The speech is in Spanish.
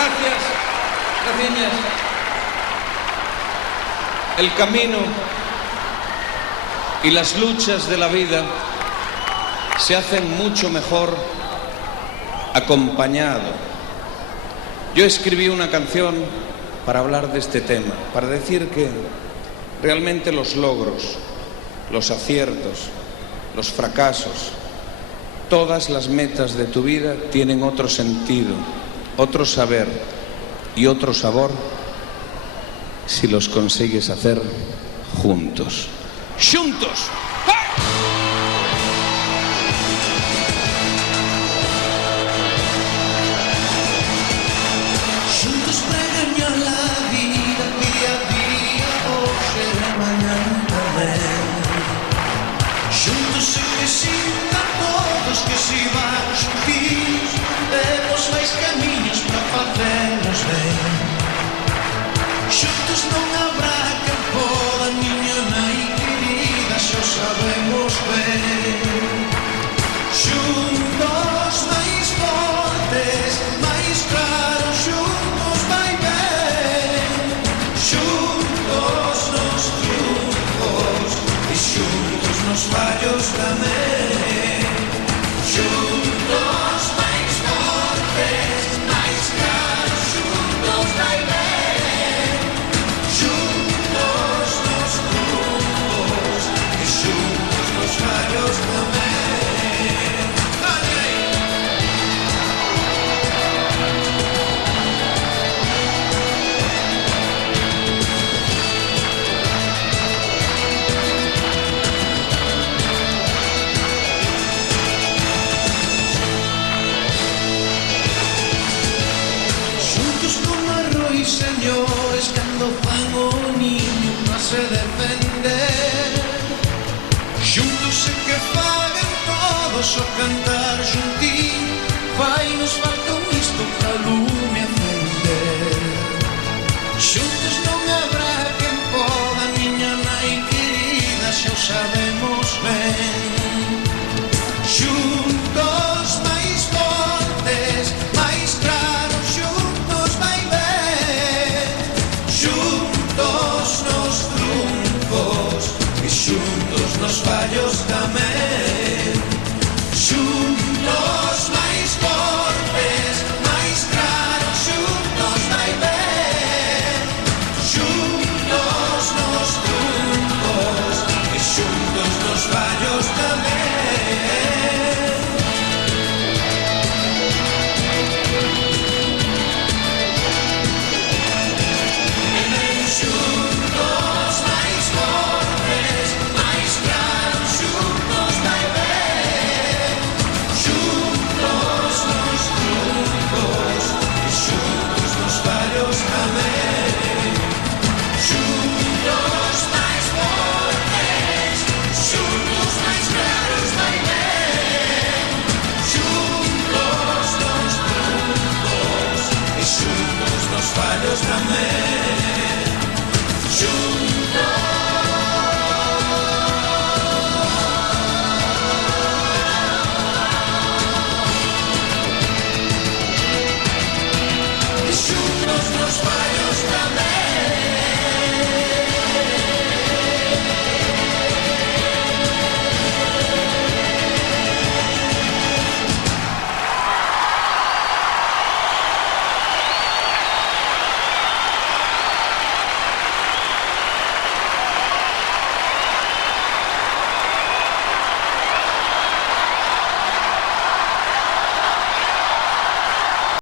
Gracias, graciñas. El camino y las luchas de la vida se hacen mucho mejor acompañado. Yo escribí una canción para hablar de este tema, para decir que realmente los logros, los aciertos, los fracasos, todas las metas de tu vida tienen otro sentido, otro saber y otro sabor si los consigues hacer juntos. ¡Juntos! Juntos para gañar la vida día a día, hoxe e mañá tamén. Juntos e que sintan todos que si van xuntis, temos máis camiños para facernos ben. Juntos non habrá quen poda, miña nai querida, xa o sabemos ben. Juntos máis fortes, máis claros, juntos vai ben. Juntos nos triunfos e juntos nos fallos tamén. Juntos máis fortes, máis claros, juntos vai ben. Juntos nos triunfos e juntos nos fallos tamén. Señores, cando fan o niño para se defender, juntos se que fagan todos o cantar.